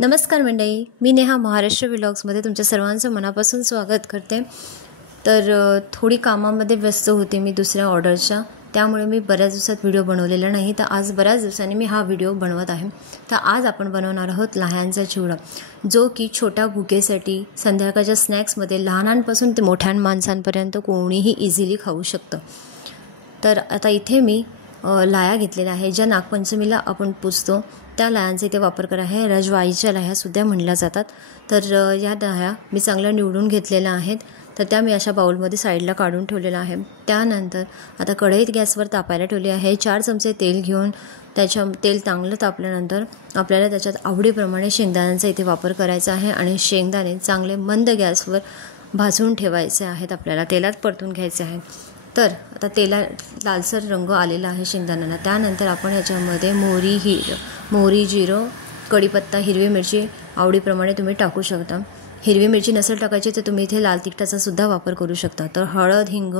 नमस्कार मंडळी, मी नेहा महाराष्ट्र व्लॉग्समध्ये तुमच्या सर्वांचं मनापासून स्वागत करते। तर थोडी कामामध्ये व्यस्त होते मी दुसऱ्या ऑर्डरच्या, त्यामुळे मी बऱ्याच दिवसात व्हिडिओ बनवलेला नाही। तर आज बऱ्याच दिवसांनी मी हा व्हिडिओ बनवत आहे। तर आज आपण बनवणार आहोत लाह्यांचा चिवडा, जो की छोट्या भुकेसाठी संध्याकाळच्या स्नॅक्समध्ये लहानांपासून ते मोठ्या माणसांपर्यंत कोणीही इझिली खाऊ शकतं। तर आता इथे मी लाह्या घेतलेल्या आहे, ज्या नागपंचमीला आपण पुजतो त्या लाह्यांचा इथे वापर करा आहे। रजवाईच्या लाह्यासुद्धा म्हणल्या जातात। तर या लाह्या मी चांगल्या निवडून घेतलेल्या आहेत। तर त्या मी अशा बाउलमध्ये साईडला काढून ठेवलेल्या आहे। त्यानंतर आता कढईत गॅसवर तापायला ठेवली आहे। 4 चमचे तेल घेऊन तेल चांगलं तापल्यानंतर आपल्याला त्याच्यात आवडीप्रमाणे शेंगदाण्यांचा इथे वापर करायचा आहे आणि शेंगदाणे चांगले मंद गॅसवर भाजून ठेवायचे आहेत। आपल्याला तेलात परतून घ्यायचे आहे। तर आता लालसर रंग आलेला आहे शेंगदाण्यांना। त्यानंतर आपण याच्यामध्ये मोहरी, जिरं, कढीपत्ता, हिरवी मिरची आवडीप्रमाणे तुम्ही टाकू शकता। हिरवी मिरची नसेल टाकायची तर तुम्ही इथे लाल तिखटाचा सुद्धा वापर करू शकता। तर हळद, हिंग,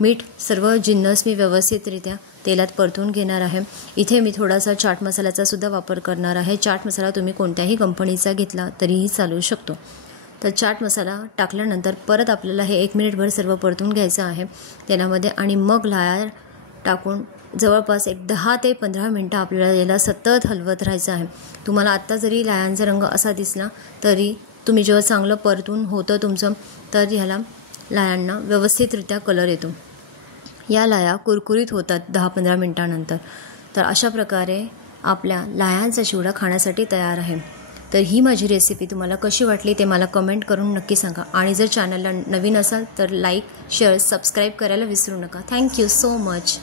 मीठ सर्व जिन्नस मी व्यवस्थितरित्या तेलात परतून घेणार आहे। इथे मी थोडासा चाट मसाल्याचा सुद्धा वापर करणार आहे। चाट मसाला तुम्ही कोणत्याही कंपनीचा घेतला तरीही चालू शकतो। तर चाट मसाला टाकल्यानंतर परत आपल्याला हे 1 मिनिटभर सर्व परतून घ्यायचं आहे तेलामध्ये आणि मग लाह्या टाकून जवळपास 10 ते 15 मिनिटं आपल्याला याला सतत हलवत राहायचं आहे। तुम्हाला आत्ता जरी लाह्यांचा रंग असा दिसला तरी तुम्ही जेव्हा चांगलं परतून होतं तुमचं तर ह्याला लाह्यांना व्यवस्थितरित्या कलर येतो। या लाह्या कुरकुरीत होतात 10-15 मिनिटांनंतर। तर अशा प्रकारे आपल्या लाह्यांचा चिवडा खाण्यासाठी तयार आहे। तर ही माझी रेसिपी तुम्हाला कशी वाटली ते मला कमेंट करून नक्की सांगा आणि जर चॅनलला नवीन असाल तर लाईक, शेअर, सबस्क्राईब करायला विसरू नका। Thank you so much.